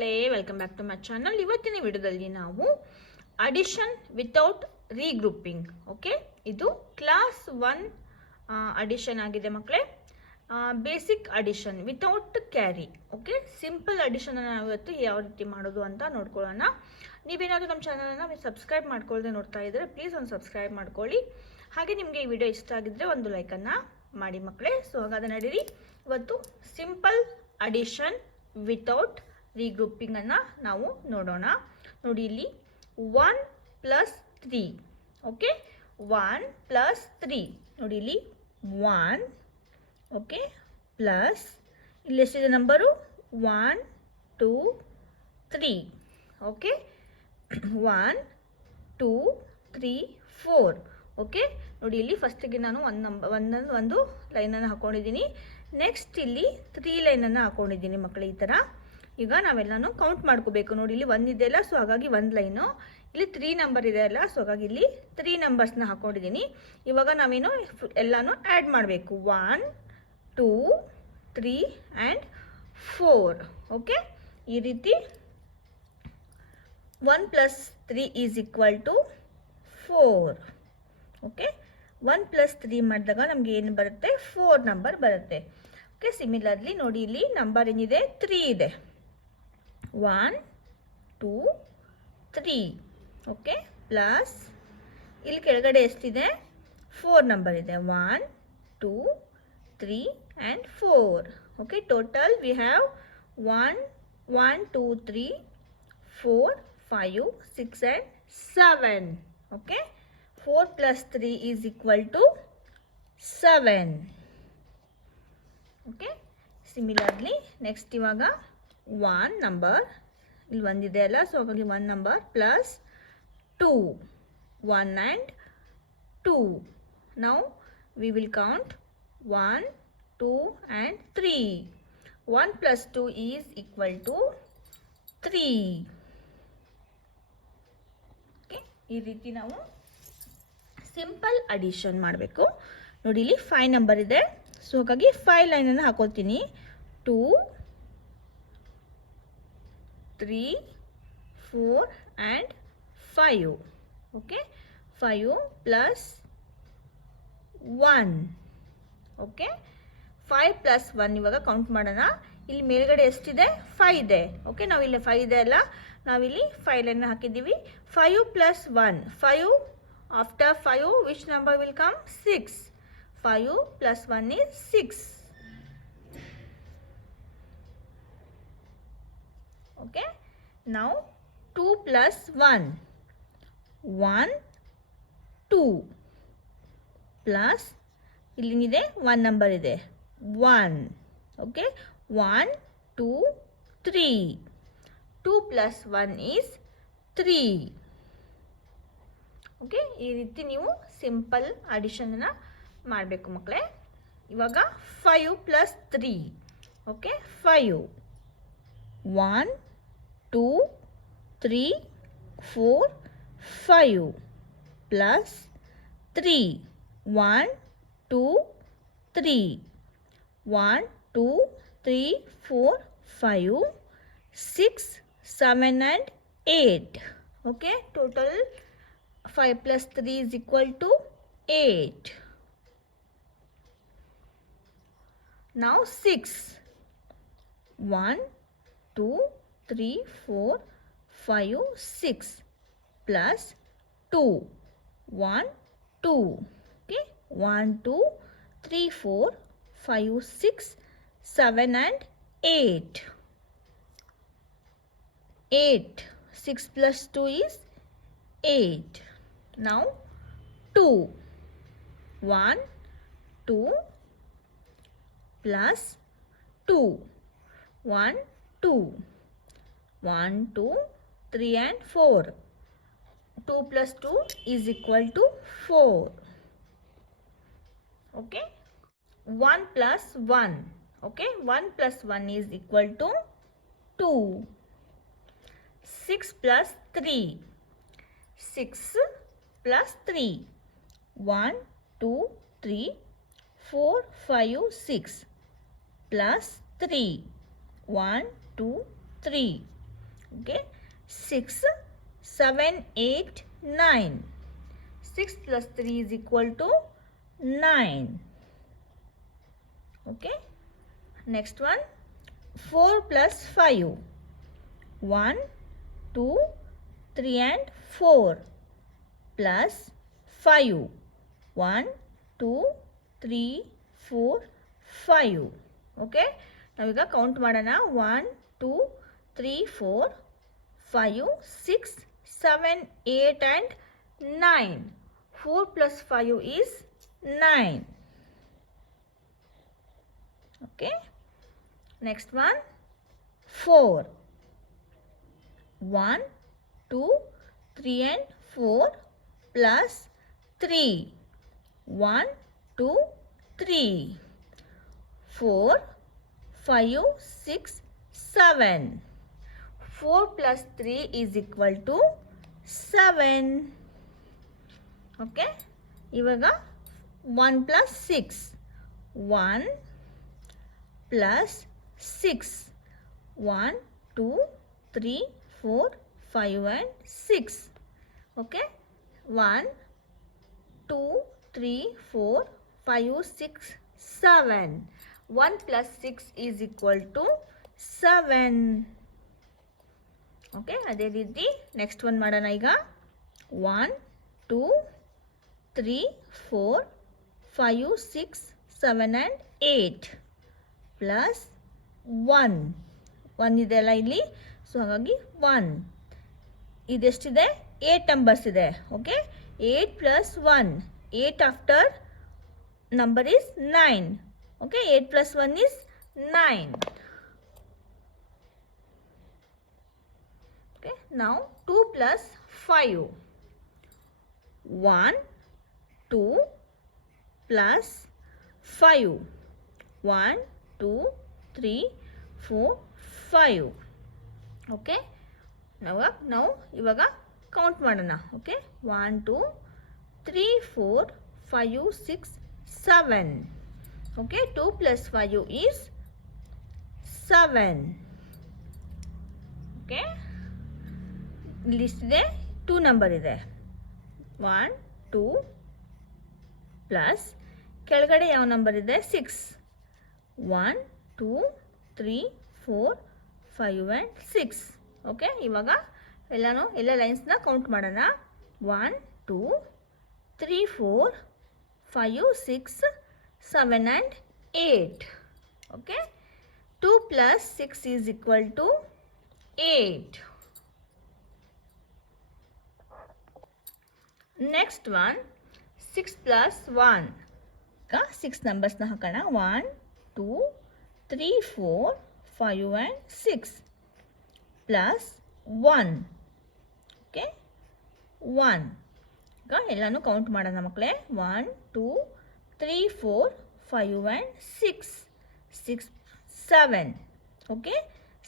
ಮಕ್ಕಳೇ, welcome back to my channel. ಇವತ್ತಿನ ವಿಡಿಯೋದಲ್ಲಿ ನಾವು ಅಡಿಷನ್ ವಿತೌಟ್ ರೀಗ್ರೂಪಿಂಗ್, ಓಕೆ, ಇದು ಕ್ಲಾಸ್ 1 ಅಡಿಷನ್ ಆಗಿದೆ ಮಕ್ಕಳೇ. Basic addition without carry, okay. Simple addition ನಾವು ಇವತ್ತು ಯಾವ ರೀತಿ ಮಾಡೋದು ಅಂತ ನೋಡ್ಕೊಳ್ಳೋಣ. ನೀವೇನಾದರೂ ನಮ್ಮ ಚಾನಲನ್ನು ಸಬ್ಸ್ಕ್ರೈಬ್ ಮಾಡ್ಕೊಳ್ಳದೆ ನೋಡ್ತಾ ಇದ್ದರೆ ಪ್ಲೀಸ್ ಒಂದು ಸಬ್ಸ್ಕ್ರೈಬ್ ಮಾಡ್ಕೊಳ್ಳಿ. ಹಾಗೆ ನಿಮಗೆ ಈ ವಿಡಿಯೋ ಇಷ್ಟ ಆಗಿದ್ದರೆ ಒಂದು ಲೈಕನ್ನು ಮಾಡಿ ಮಕ್ಕಳೇ. ಸೊ ಹಾಗಾದ್ರೆ ನಡೀರಿ, ಇವತ್ತು ಸಿಂಪಲ್ ಅಡಿಷನ್ ವಿತೌಟ್ ರೀಗ್ರೂಪಿಂಗ್ ಅನ್ನು ನಾವು ನೋಡೋಣ. ನೋಡಿ, ಇಲ್ಲಿ 1 + 3, ಓಕೆ. 1 + 3 ನೋಡಿ, ಇಲ್ಲಿ 1, ಓಕೆ, ಪ್ಲಸ್ ಇಲ್ಲಿ ಎಷ್ಟಿದೆ ನಂಬರು 1 2 3, ಓಕೆ. 1 2 3 4, ಓಕೆ. ನೋಡಿ, ಇಲ್ಲಿ ಫಸ್ಟಿಗೆ ನಾನು ಒಂದು ಲೈನನ್ನು ಹಾಕೊಂಡಿದ್ದೀನಿ. ನೆಕ್ಸ್ಟ್ ಇಲ್ಲಿ 3 ಲೈನನ್ನು ಹಾಕೊಂಡಿದ್ದೀನಿ ಮಕ್ಕಳು. ಈ ಥರ ಈಗ ನಾವೆಲ್ಲನೂ ಕೌಂಟ್ ಮಾಡ್ಕೋಬೇಕು. ನೋಡಿ, ಇಲ್ಲಿ 1 ಇದೆಯಲ್ಲ, ಸೊ ಹಾಗಾಗಿ 1 ಲೈನು. ಇಲ್ಲಿ 3 ನಂಬರ್ ಇದೆ ಅಲ್ಲ, ಸೊ ಹಾಗಾಗಿ ಇಲ್ಲಿ 3 ನಂಬರ್ಸ್ನ ಹಾಕೊಂಡಿದ್ದೀನಿ. ಇವಾಗ ನಾವೇನು ಎಲ್ಲನೂ ಆ್ಯಡ್ ಮಾಡಬೇಕು. 1 2 3 ಆ್ಯಂಡ್ 4, ಓಕೆ. ಈ ರೀತಿ 1 + 3 = 4, ಓಕೆ. 1 + 3 ಮಾಡಿದಾಗ ನಮಗೆ ಏನು ಬರುತ್ತೆ, 4 ನಂಬರ್ ಬರುತ್ತೆ, ಓಕೆ. ಸಿಮಿಲರ್ಲಿ ನೋಡಿ, ಇಲ್ಲಿ ನಂಬರ್ ಏನಿದೆ 3 ಇದೆ. 1 2 3, ಓಕೆ, ಪ್ಲಸ್ ಇಲ್ಲಿ ಕೆಳಗಡೆ ಎಷ್ಟಿದೆ 4 ನಂಬರ್ ಇದೆ. 1 2 3 and 4, okay. Total we have 1 1 2 3 4 5 6 and 7, okay. 4 + 3 = 7, okay. Similarly next ಇವಾಗ 1 ನಂಬರ್ ಇಲ್ಲಿ ಒಂದಿದೆ ಅಲ್ಲ, ಸೊ ಹಾಗಾಗಿ 1 number plus 2, 1 and 2. Now we will count 1 2 and 3. 1 + 2 = 3, okay. ಈ ರೀತಿ ನಾವು ಸಿಂಪಲ್ ಅಡಿಷನ್ ಮಾಡಬೇಕು. ನೋಡಿ, ಇಲ್ಲಿ 5 ನಂಬರ್ ಇದೆ, ಸೊ ಹಾಗಾಗಿ 5 ಲೈನನ್ನು ಹಾಕೋತೀನಿ. 2 3 4 ಆ್ಯಂಡ್ 5, ಓಕೆ. 5 + 1, ಓಕೆ. 5 + 1 ಇವಾಗ ಕೌಂಟ್ ಮಾಡೋಣ. ಇಲ್ಲಿ ಮೇಲ್ಗಡೆ ಎಷ್ಟಿದೆ 5 ಇದೆ, ಓಕೆ. ನಾವು ಇಲ್ಲಿ 5 ಇದೆ ಅಲ್ಲ, ನಾವಿಲ್ಲಿ 5 ಲೈನ್ ಹಾಕಿದ್ದೀವಿ. 5 + 1, 5 after 5 which number will come 6. 5 + 1 is 6, okay. Now 2 + 1, 1 2 plus ಇಲ್ಲಿದೆ 1 ನಂಬರ್ ಇದೆ 1, ಓಕೆ. 1 2 3, 2 + 1 is 3, okay. ಈ ರೀತಿ ನೀವು ಸಿಂಪಲ್ ಅಡಿಷನ್ನ ಮಾಡಬೇಕು ಮಕ್ಕಳೇ. ಇವಾಗ 5 + 3, okay. 5 1 2 3 4 5 plus 3 1 2 3 1 2 3 4 5 6 7 and 8, okay. Total 5 + 3 = 8. Now 6, 1 2 3 4 5 6 plus 2 1 2, okay. 1 2 3 4 5 6 7 and 8. 8, 6 + 2 is 8. Now 2, 1 2 plus 2, 1 2 1 2 3 and 4. 2 + 2 = 4, okay. 1 + 1, okay. 1 + 1 = 2. 6 + 3, 6 + 3, 1 2 3 4 5 6 plus 3, 1 2 3, Okay, 6, 7, 8, 9. 6 plus 3 is equal to 9. Okay, next one, 4 plus 5. 1, 2, 3 and 4 plus 5. 1, 2, 3, 4, 5. Okay, ನಾವೀಗ count ಮಾಡೋಣ. 1, 2, 3, 4, 5, 6, 7, 8 and 9. 4 plus 5 is 9. Okay, next one, 4. 1, 2, 3 and 4 plus 3. 1, 2, 3. 4, 5, 6, 7. 4 plus 3 is equal to 7. Okay, ಇವಾಗ 1 plus 6. 1 plus 6. 1, 2, 3, 4, 5 and 6. Okay, 1, 2, 3, 4, 5, 6, 7. 1 plus 6 is equal to 7. Okay, ಅದೇ ರೀತಿ next one ಮಾಡೋಣ ಈಗ. 1, 2, 3, 4, 5, 6, 7 and 8 plus 1. 1 ಇದೆಲ್ಲ ಇಲ್ಲಿ, so ಹಾಗಾಗಿ 1. ಇದೆಷ್ಟಿದೆ? 8 ನಂಬರ್ಸ್ ಇದೆ. Okay, 8 plus 1. 8 after number is 9. Okay, 8 plus 1 is 9. Okay, now 2 plus 5. 1, 2 plus 5. 1, 2, 3, 4, 5. Okay, now ಇವಾಗ ಕೌಂಟ್ ಮಾಡೋಣ. Okay, 1, 2, 3, 4, 5, 6, 7. Okay, 2 plus 5 is 7. Okay, list ಇದೆ, 2 ನಂಬರ್ ಇದೆ. 1, 2 ಪ್ಲಸ್ ಕೆಳಗಡೆ ಯಾವ ನಂಬರ್ ಇದೆ? 6. 1, 2, 3, 4, 5 and 6. ಓಕೆ, ಇವಾಗ ಎಲ್ಲ ಲೈನ್ಸ್ನ ಕೌಂಟ್ ಮಾಡೋಣ. 1, 2, 3, 4, 5, 6, 7 and 8. Okay, 2 plus 6 is equal to 8. Next one, 6 plus 1. 6 numbers na ಹಾಕೋಣ. 1, 2, 3, 4, 5 and 6 plus 1. Okay, 1. ಈಗ ಎಲ್ಲಾನು ಕೌಂಟ್ ಮಾಡೋಣ ಮಕ್ಕಳೇ. 1, 2, 3, 4, 5 and 6. 6, 7. Okay,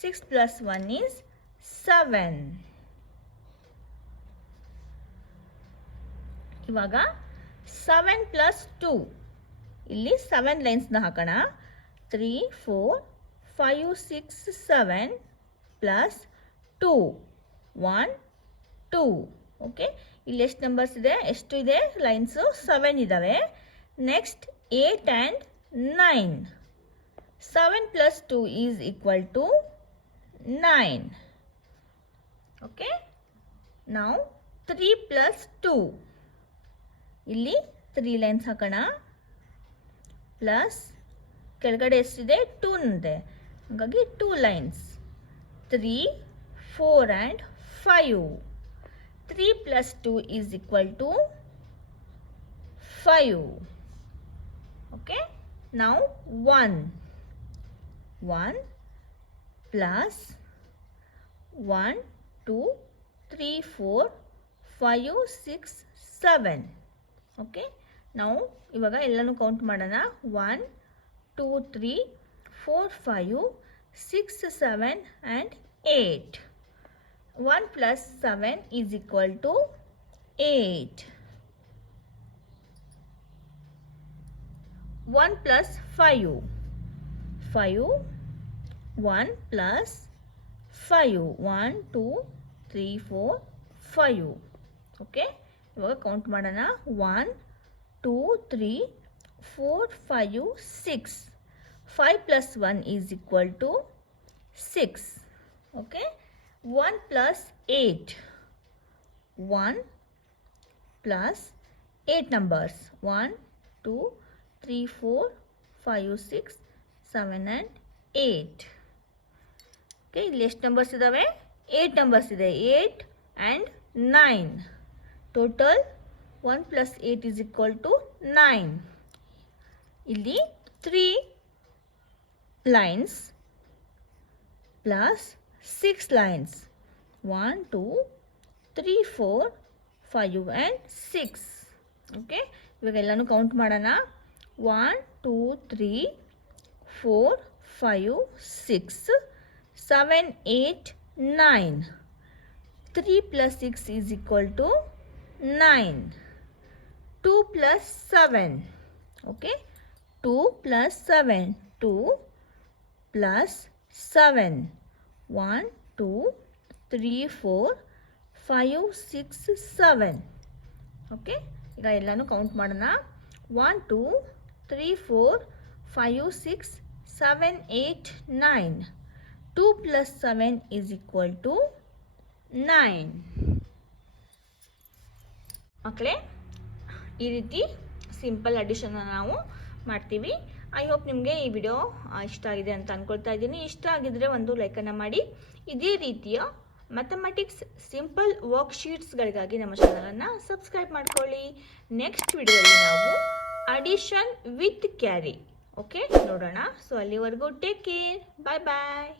6 plus 1 is 7. ಇವಾಗ 7 plus 2. ಇಲ್ಲಿ 7 ಲೈನ್ಸ್ನ ಹಾಕೋಣ. 3, 4, 5, 6, 7 plus 2. 1, 2. ಓಕೆ, ಇಲ್ಲಿ ಎಷ್ಟು ನಂಬರ್ಸ್ ಇದೆ? ಎಷ್ಟು ಇದೆ ಲೈನ್ಸು? 7 ಇದ್ದಾವೆ. Next 8 and 9. 7 plus 2 is equal to 9. Okay, now 3 plus 2. ಇಲ್ಲಿ 3 ಲೈನ್ಸ್ ಹಾಕೋಣ. ಪ್ಲಸ್ ಕೆಳಗಡೆ ಎಷ್ಟಿದೆ? 2 ಇದೆ, ಹಾಗಾಗಿ 2 lines. 3, 4 and 5. 3 plus 2 is equal to 5. Okay, now 1. 1 plus 1, 2, 3, 4, 5, 6, 7. Okay, now ಇವಾಗ ಎಲ್ಲಾನು ಕೌಂಟ್ ಮಾಡೋಣ. 1, 2, 3, 4, 5, 6, 7 and 8. 1 plus 7 is equal to 8. 1 plus 5. 5. 1 plus 5. 1 2 3 4 5. Okay, ಇವಾಗ ಕೌಂಟ್ ಮಾಡೋಣ. 1 2 3 4 5 6. 5 plus 1 is equal to 6. Okay, 1 plus 8. 1 plus 8 numbers. 1 2 3 4 5 6 7 and 8. Okay, ಇಲ್ಲಿ ಎಷ್ಟು numbers ಇದ್ದಾವೆ? 8 numbers ಇದೆ. 8 and 9. Total 1 plus 8 is equal to 9. ಇಲ್ಲಿ 3 lines plus 6 lines. 1 2 3 4 5 and 6. Okay, ಇವಾಗ ಎಲ್ಲಾನು count ಮಾಡೋಣ. 1 2 3 4 5 6 7 8 9. 3 plus 6 is equal to 9. 2 plus 7. Okay, 2 plus 7. 2 plus 7. 1 2 3 4 5 6 7. Okay, ಈಗ ಎಲ್ಲಾನು ಕೌಂಟ್ ಮಾಡೋಣ. 1 2 3 4 5 6 7 8 9. 2 plus 7 is equal to 9. ಮಕ್ಕಳೇ, ಈ ರೀತಿ ಸಿಂಪಲ್ ಅಡಿಷನ್ ನಾವು ಮಾಡ್ತೀವಿ. ಐ ಹೋಪ್ ನಿಮಗೆ ಈ ವಿಡಿಯೋ ಇಷ್ಟ ಆಗಿದೆ ಅಂತ ಅಂದ್ಕೊಳ್ತಾ ಇದ್ದೀನಿ. ಇಷ್ಟ ಆಗಿದ್ರೆ ಒಂದು ಲೈಕನ್ನು ಮಾಡಿ. ಇದೇ ರೀತಿಯ ಮ್ಯಾಥಮೆಟಿಕ್ಸ್ ಸಿಂಪಲ್ ವರ್ಕ್ಶೀಟ್ಸ್ಗಳಿಗಾಗಿ ನಮ್ಮ ಚಾನಲನ್ನು ಸಬ್ಸ್ಕ್ರೈಬ್ ಮಾಡ್ಕೊಳ್ಳಿ. ನೆಕ್ಸ್ಟ್ ವಿಡಿಯೋದಲ್ಲಿ ನಾವು ಅಡಿಷನ್ ವಿತ್ ಕ್ಯಾರಿ ಓಕೆ ನೋಡೋಣ. ಸೊ ಅಲ್ಲಿವರೆಗೂ ಟೇಕ್ ಕೇರ್, ಬಾಯ್ ಬಾಯ್.